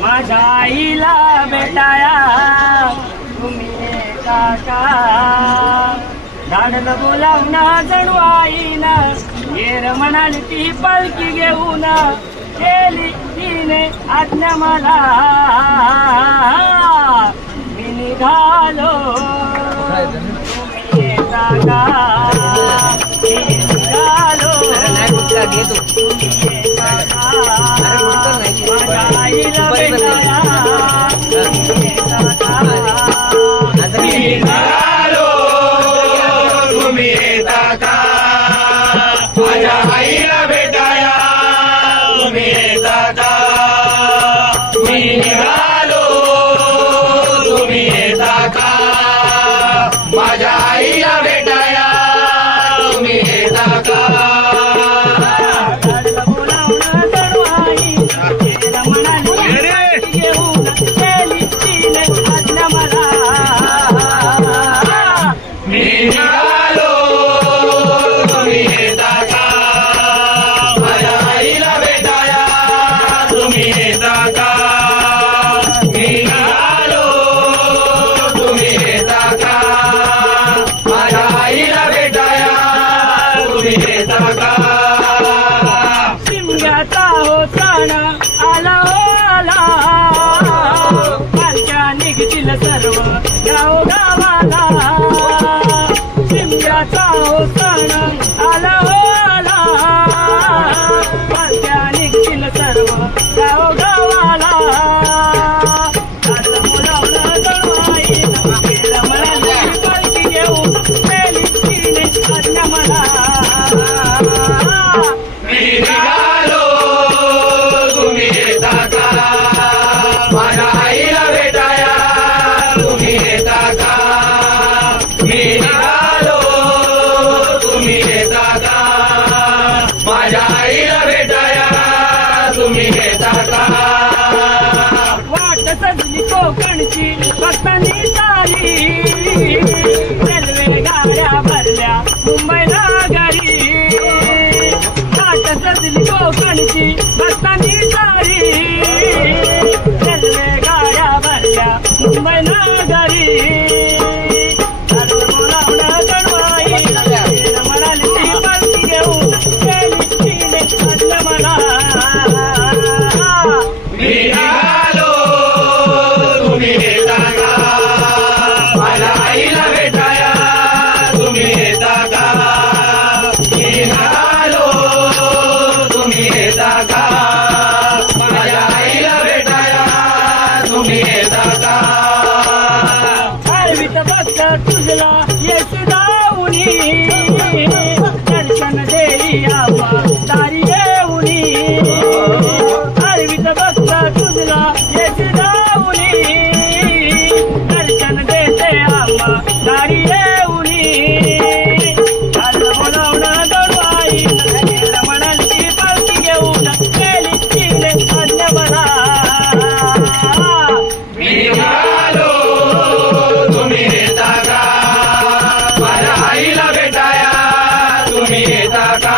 माझ्या आईला बेटाया तुम्ही काका. दाडलं बोलावना जणू आईना. येर म्हणाल ती पालखी घेऊन केली तिने आज्ञा मला. निघालो निघालो Atao Sanam Alaho माझ्या आईला भेटाया तुम्ही घेता वाट सजली कोकणची पत्नी झाली रेल्वे गाड्या भरल्या मुंबईला घरी. वाट सजली कोकणची पत्नी झाली रेल्वे गाड्या भरल्या मुंबईला घरी. 那，谢谢了，谢。मेरा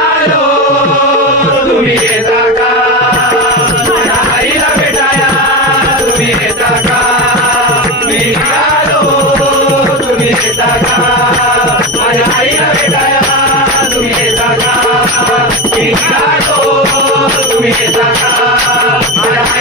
तुम्हें सदा तुम्हें सदा